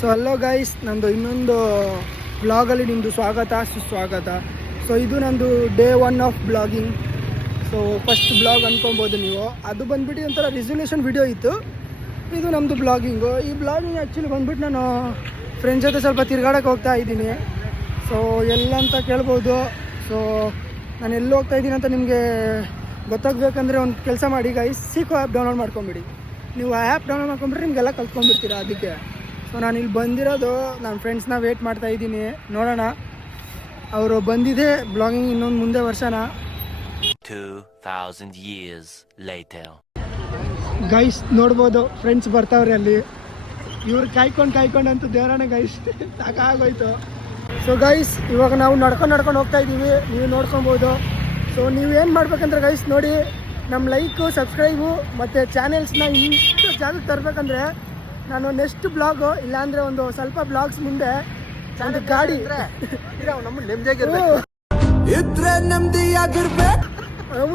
So hello guys, ನಂದು ಇನ್ನೊಂದು ಬ್ಲಾಗಲ್ಲಿ ನಿಮ್ಮದು ಸ್ವಾಗತ ಸುಸ್ವಾಗತ. ಸೊ ಇದು ನಂದು day 1 of blogging. So first blog ಅಂದ್ಕೊಬೋದು ನೀವು. ಅದು ಬಂದುಬಿಟ್ಟು ಒಂಥರ ರೆಸಲ್ಯೂಷನ್ ವಿಡಿಯೋ ಇತ್ತು. ಇದು ನಮ್ಮದು ಬ್ಲಾಗಿಂಗು. ಈ ಬ್ಲಾಗಿಂಗ್ ಆ್ಯಕ್ಚುಲಿ ಬಂದುಬಿಟ್ಟು ನಾನು ಫ್ರೆಂಡ್ಸ್ ಜೊತೆ ಸ್ವಲ್ಪ ತಿರ್ಗಾಡಕ್ಕೆ ಹೋಗ್ತಾ ಇದ್ದೀನಿ. ಸೊ ಎಲ್ಲಂತ ಕೇಳ್ಬೋದು. ಸೊ ನಾನು ಎಲ್ಲಿ ಹೋಗ್ತಾ ಇದ್ದೀನಿ ಅಂತ ನಿಮಗೆ ಗೊತ್ತಾಗಬೇಕಂದ್ರೆ ಒಂದು ಕೆಲಸ ಮಾಡಿ ಗೈಸ್, ಸೀಕೋ ಆ್ಯಪ್ ಡೌನ್ಲೋಡ್ ಮಾಡ್ಕೊಂಬಿಡಿ. ನೀವು ಆ ಆ್ಯಪ್ ಡೌನ್ಲೋಡ್ ಮಾಡ್ಕೊಂಬಿಟ್ರೆ ನಿಮಗೆಲ್ಲ ಕಲ್ತ್ಕೊಂಡ್ಬಿಡ್ತೀರಾ. ಅದಕ್ಕೆ ಸೊ ನಾನು ಇಲ್ಲಿ ಬಂದಿರೋದು ನನ್ನ ಫ್ರೆಂಡ್ಸ್ನ ವೇಟ್ ಮಾಡ್ತಾ ಇದ್ದೀನಿ. ನೋಡೋಣ, ಅವರು ಬಂದಿದೆ ಬ್ಲಾಗಿಂಗ್ ಇನ್ನೊಂದು ಮುಂದೆ ವರ್ಷನ. 2000 years later. ಗೈಸ್ ನೋಡ್ಬೋದು, ಫ್ರೆಂಡ್ಸ್ ಬರ್ತಾವ್ರೆ ಅಲ್ಲಿ. ಇವ್ರು ಕಾಯ್ಕೊಂಡು ಅಂತೂ ದೇವರಾಣೆ ಗೈಸ್ ಸಾಕಾಗೋಯ್ತು. ಸೊ ಗೈಸ್ ಇವಾಗ ನಾವು ನಡ್ಕೊಂಡು ಹೋಗ್ತಾ ಇದ್ದೀವಿ, ನೀವು ನೋಡ್ಕೊಬೋದು. ಸೊ ನೀವು ಏನು ಮಾಡ್ಬೇಕಂದ್ರೆ ಗೈಸ್ ನೋಡಿ, ನಮ್ಮ ಲೈಕು ಸಬ್ಸ್ಕ್ರೈಬು ಮತ್ತು ಚಾನೆಲ್ಸ್ನ ಇಷ್ಟು ಜಾಗಕ್ಕೆ ತರಬೇಕಂದ್ರೆ ನಾನು ನೆಕ್ಸ್ಟ್ ಬ್ಲಾಗು ಇಲ್ಲಾಂದರೆ ಒಂದು ಸ್ವಲ್ಪ ಬ್ಲಾಗ್ಸ್ ಮುಂದೆ ಒಂದು ಗಾಡಿ ನಮ್ಮ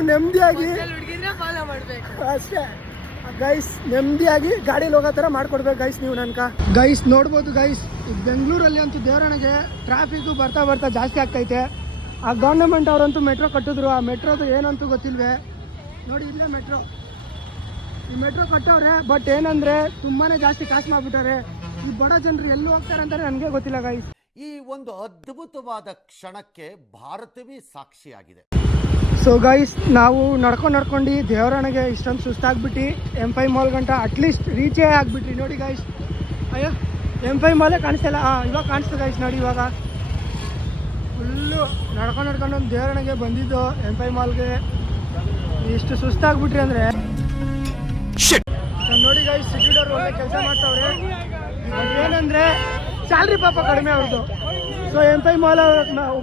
ನೆಮ್ಮದಿಯಾಗಿ ಅಷ್ಟೇ ಗೈಸ್, ನೆಮ್ಮದಿಯಾಗಿ ಗಾಡೀಲಿ ಹೋಗೋ ಥರ ಮಾಡ್ಕೊಡ್ಬೇಕು ಗೈಸ್ ನೀವು ನನ್ಕ. ಗೈಸ್ ನೋಡ್ಬೋದು ಗೈಸ್, ಬೆಂಗಳೂರಲ್ಲಿ ಅಂತೂ ದೇವರಣೆಗೆ ಟ್ರಾಫಿಕ್ಕು ಬರ್ತಾ ಜಾಸ್ತಿ ಆಗ್ತೈತೆ. ಆ ಗೌರ್ಮೆಂಟ್ ಅವರಂತೂ ಮೆಟ್ರೋ ಕಟ್ಟಿದ್ರು. ಆ ಮೆಟ್ರೋದು ಏನಂತೂ ಗೊತ್ತಿಲ್ವೇ. ನೋಡಿ ಇಲ್ಲೇ ಮೆಟ್ರೋ, ಈ ಮೆಟ್ರೋ ಕಟ್ಟವ್ರೆ. ಬಟ್ ಏನಂದರೆ ತುಂಬಾ ಜಾಸ್ತಿ ಕಾಸು ಮಾಡಿಬಿಟ್ಟಾರೆ. ಈ ಬಡ ಜನರು ಎಲ್ಲಿ ಹೋಗ್ತಾರೆ ಅಂತಾರೆ ನನಗೆ ಗೊತ್ತಿಲ್ಲ ಗೈಸ್. ಈ ಒಂದು ಅದ್ಭುತವಾದ ಕ್ಷಣಕ್ಕೆ ಭಾರತವೇ ಸಾಕ್ಷಿಯಾಗಿದೆ. ಸೊ ಗೈಸ್ ನಾವು ನಡ್ಕೊಂಡು ದೇವರಣೆಗೆ ಇಷ್ಟೊಂದು ಸುಸ್ತಾಗ್ಬಿಟ್ಟು M5 ಮಾಲ್ ಗಂಟ ಅಟ್ಲೀಸ್ಟ್ ರೀಚೇ ಆಗಿಬಿಟ್ರಿ. ನೋಡಿ ಗೈಸ್, ಅಯ್ಯೋ M5 ಮಾಲೇ ಕಾಣಿಸ್ತಿಲ್ಲ. ಇವಾಗ ಕಾಣಿಸ್ತು ಗೈಸ್. ನೋಡಿ ಇವಾಗ ಫುಲ್ಲು ನಡ್ಕೊಂಡು ದೇವರಣೆಗೆ ಬಂದಿದ್ದು M5 ಮಾಲ್ಗೆ. ಇಷ್ಟು ಸುಸ್ತಾಗ್ಬಿಟ್ರಿ ಅಂದರೆ ನೋಡಿ ಗೈಸ್, ಸಿಕ್ಯೂರಿಟಿ ಒಳ್ಳೆ ಕೆಲಸ ಮಾಡ್ತಾವ್ರೆ. ಏನಂದರೆ ಸ್ಯಾಲ್ರಿ ಪಾಪ ಕಡಿಮೆ ಅವ್ರದ್ದು. ಸೊ M5 ಮಾಲ್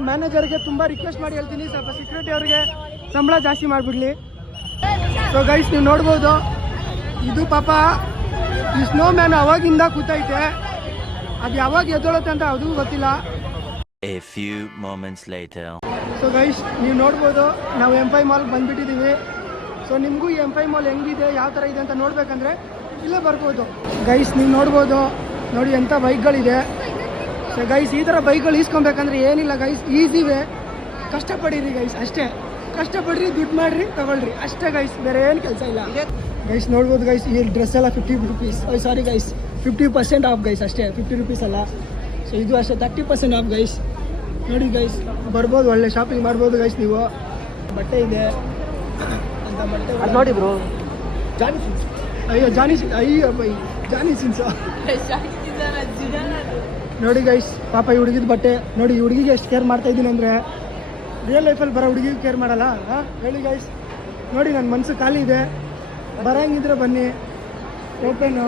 ಮ್ಯಾನೇಜರ್ಗೆ ತುಂಬ ರಿಕ್ವೆಸ್ಟ್ ಮಾಡಿ ಹೇಳ್ತೀನಿ, ಸ್ವಲ್ಪ ಸೆಕ್ಯೂರಿಟಿ ಅವ್ರಿಗೆ ಸಂಬಳ ಜಾಸ್ತಿ ಮಾಡಿಬಿಡ್ಲಿ. ಸೊ ಗೈಸ್ ನೀವು ನೋಡ್ಬೋದು, ಇದು ಪಾಪ ಈ ಸ್ನೋ ಮ್ಯಾನ್ ಅವಾಗಿಂದ ಕೂತೈತೆ. ಅದು ಯಾವಾಗ ಎದ್ದೊಳುತ್ತೆ ಅಂತ ಅದು ಗೊತ್ತಿಲ್ಲ. A few moments later. So guys ನೀವು ನೋಡ್ಬೋದು, ನಾವು M5 ಮಾಲ್ಗೆ ಬಂದುಬಿಟ್ಟಿದ್ದೀವಿ. ಸೊ ನಿಮಗೂ ಈ M5 ಮಾಲ್ ಹೆಂಗಿದೆ, ಯಾವ ಥರ ಇದೆ ಅಂತ ನೋಡ್ಬೇಕಂದ್ರೆ ಇಲ್ಲೇ ಬರ್ಬೋದು ಗೈಸ್. ನೀವು ನೋಡ್ಬೋದು, ನೋಡಿ ಎಂಥ ಬೈಕ್ಗಳಿದೆ. ಸೊ ಗೈಸ್ ಈ ಥರ ಬೈಕ್ಗಳು ಈಸ್ಕೊಬೇಕಂದ್ರೆ ಏನಿಲ್ಲ ಗೈಸ್, ಈಸಿವೇ. ಕಷ್ಟಪಡಿರಿ ಗೈಸ್, ಅಷ್ಟೇ. ಕಷ್ಟಪಡ್ರಿ, ದುಡ್ಡು ಮಾಡಿರಿ, ತಗೊಳ್ರಿ, ಅಷ್ಟೇ ಗೈಸ್, ಬೇರೆ ಏನು ಕೆಲಸ ಇಲ್ಲ ಗೈಸ್. ನೋಡ್ಬೋದು ಗೈಸ್, ಈ ಡ್ರೆಸ್ ಎಲ್ಲ 50 rupees. Sorry guys, 50% of guys, ಅಷ್ಟೇ. 50 ರೂಪೀಸ್ ಅಲ್ಲ. ಸೊ ಇದು ಅಷ್ಟೇ 30% ಆಫ್ ಗೈಸ್. ನೋಡಿ ಗೈಸ್, ಬರ್ಬೋದು, ಒಳ್ಳೆ ಶಾಪಿಂಗ್ ಮಾಡ್ಬೋದು ಗೈಸ್ ನೀವು. ಬಟ್ಟೆ ಇದೆ ಅಂತ ಬಟ್ಟೆ ನೋಡಿ ಬ್ರೋ. ಜಾನಿ ಸಿನ್ಸ್ ನೋಡಿ ಗೈಸ್, ಪಾಪ ಈ ಹುಡುಗಿದ ಬಟ್ಟೆ ನೋಡಿ. ಈ ಹುಡುಗಿಗೆ ಎಷ್ಟು ಕೇರ್ ಮಾಡ್ತಾ ಇದ್ದೀನಿ ಅಂದರೆ ರಿಯಲ್ ಲೈಫಲ್ಲಿ ಬರೋ ಹುಡುಗಿಗೆ ಕೇರ್ ಮಾಡಲ್ಲ. ಹೇಳಿ ಗೈಸ್, ನೋಡಿ ನನ್ನ ಮನಸ್ಸು ಖಾಲಿ ಇದೆ, ಬರೋಂಗಿದ್ರೆ ಬನ್ನಿ, ಓಪನ್ನು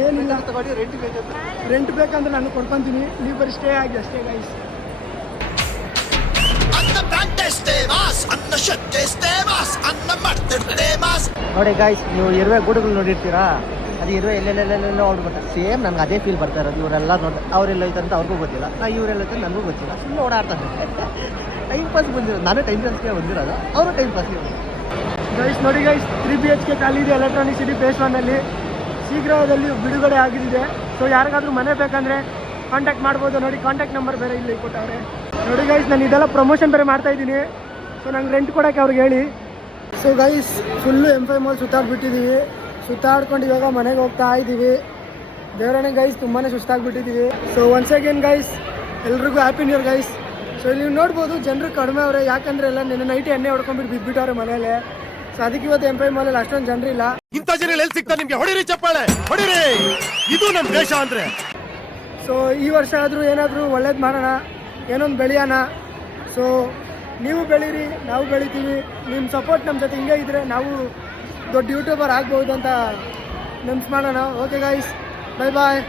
ಏನಿಲ್ಲ. ರೆಂಟ್ ಬೇಕಂದ್ರೆ ನಾನು ಕೊಡ್ಕೊತೀನಿ, ನೀವು ಬರೀ ಸ್ಟೇ ಆಗಿ ಅಷ್ಟೇ ಗೈಸ್. ನೋಡಿ ಗೈಸ್, ನೀವು ಇರುವೆ ಗೂಡುಗಳು ನೋಡಿರ್ತೀರಾ, ಅದು ಇರುವೆ ಎಲ್ಲೆಲ್ಲೆಲ್ಲೆಲ್ಲ ಓಡ್ಬಿಟ್ಟು ಸೇಮ್ ನನಗೆ ಅದೇ ಫೀಲ್ ಬರ್ತಾ ಇರೋದು. ಇವರೆಲ್ಲ ನೋಡಿ ಅವರೆಲ್ಲ ಐತಂತ ಅವ್ರಿಗೂ ಗೊತ್ತಿಲ್ಲ, ಇವರೆಲ್ಲ ಐತೆ ನನಗೂ ಗೊತ್ತಿಲ್ಲ, ಸುಮ್ಮನೆ ಓಡಾಡ್ತಾರೆ. ಟೈಮ್ ಪಾಸ್ ಬಂದಿರೋದು, ನಾನು ಟೈಮ್ ಪಾಸ್ಗೆ ಬಂದಿರೋದು, ಅವರು ಟೈಮ್ ಪಾಸ್ಗೆ ಬಂದಿರೋದು ಗೈಸ್. ನೋಡಿ ಗೈಸ್, 3 BHK ಖಾಲಿ ಇದೆ ಎಲೆಕ್ಟ್ರಾನಿಕ್ ಸಿಟಿ ಫೇಸ್ 1 ಶೀಘ್ರದಲ್ಲಿ ಬಿಡುಗಡೆ ಆಗಿದ್ದಿದೆ. ಸೊ ಯಾರಿಗಾದ್ರೂ ಮನೆ ಬೇಕಂದರೆ ಕಾಂಟ್ಯಾಕ್ಟ್ ಮಾಡ್ಬೋದು. ನೋಡಿ ಕಾಂಟ್ಯಾಕ್ಟ್ ನಂಬರ್ ಬೇರೆ ಇಲ್ಲಿ ಕೊಟ್ಟವ್ರೆ. ನೋಡಿ ಗೈಸ್, ನಾನು ಇದೆಲ್ಲ ಪ್ರಮೋಷನ್ ಬೇರೆ ಮಾಡ್ತಾ ಇದ್ದೀನಿ. ಸೊ ನಂಗೆ ರೆಂಟ್ ಕೊಡೋಕ್ಕೆ ಅವ್ರಿಗೆ ಹೇಳಿ. So guys full M5 mall ಸುತ್ತಾಡ್ಬಿಟ್ಟಿದ್ದೀವಿ. ಸುತ್ತಾಡ್ಕೊಂಡು ಇವಾಗ ಮನೆಗೆ ಹೋಗ್ತಾ ಇದ್ದೀವಿ. ದೇವರಣೆ ಗೈಸ್ ತುಂಬಾ ಸುಸ್ತಾಗ್ಬಿಟ್ಟಿದ್ದೀವಿ. ಸೊ ಒನ್ಸ್ ಅಗೇನ್ ಗೈಸ್, ಎಲ್ರಿಗೂ happy new year guys. So ಇಲ್ಲಿ ನೋಡ್ಬೋದು, ಜನರು ಕಡಿಮೆ ಅವರೇ. ಯಾಕಂದರೆ ಎಲ್ಲ ನಿನ್ನೆ ನೈಟ್ ಎಣ್ಣೆ ಹೊಡ್ಕೊಂಡ್ಬಿಟ್ಟು ಬಿದ್ದುಬಿಟ್ಟವ್ರೆ ಮನೇಲೆ. ಸೊ ಅದಕ್ಕೆ ಇವತ್ತು M5 ಮಾಲಲ್ಲಿ ಅಷ್ಟೊಂದು ಜನರಿಲ್ಲ. ಇಂಥ ಜನ ಎಲ್ಲಿ ಸಿಗ್ತಾರೆ ನಿಮಗೆ? ಹೊಡಿರಿ ಚಪ್ಪಾಳೆ, ಹೊಡಿರಿ. ಇದು ನಮ್ಮ ದೇಶ ಅಂದರೆ. ಸೊ ಈ ವರ್ಷ ಆದರೂ ಏನಾದರೂ ಒಳ್ಳೇದು ಮಾಡೋಣ, ಏನೊಂದು ಬೆಳೆಯೋಣ. ಸೊ ನೀವು ಬೆಳೀರಿ, ನಾವು ಬೆಳಿತೀವಿ. ನಿಮ್ಮ ಸಪೋರ್ಟ್ ನಮ್ಮ ಜೊತೆ ಹಿಂಗೆ ಇದ್ದರೆ ನಾವು ದೊಡ್ಡ ಯೂಟ್ಯೂಬರ್ ಆಗ್ಬೋದು ಅಂತ ನೆನ್ಪು ಮಾಡೋಣ. ಓಕೆ ಗೈಸ್, ಬೈ ಬಾಯ್.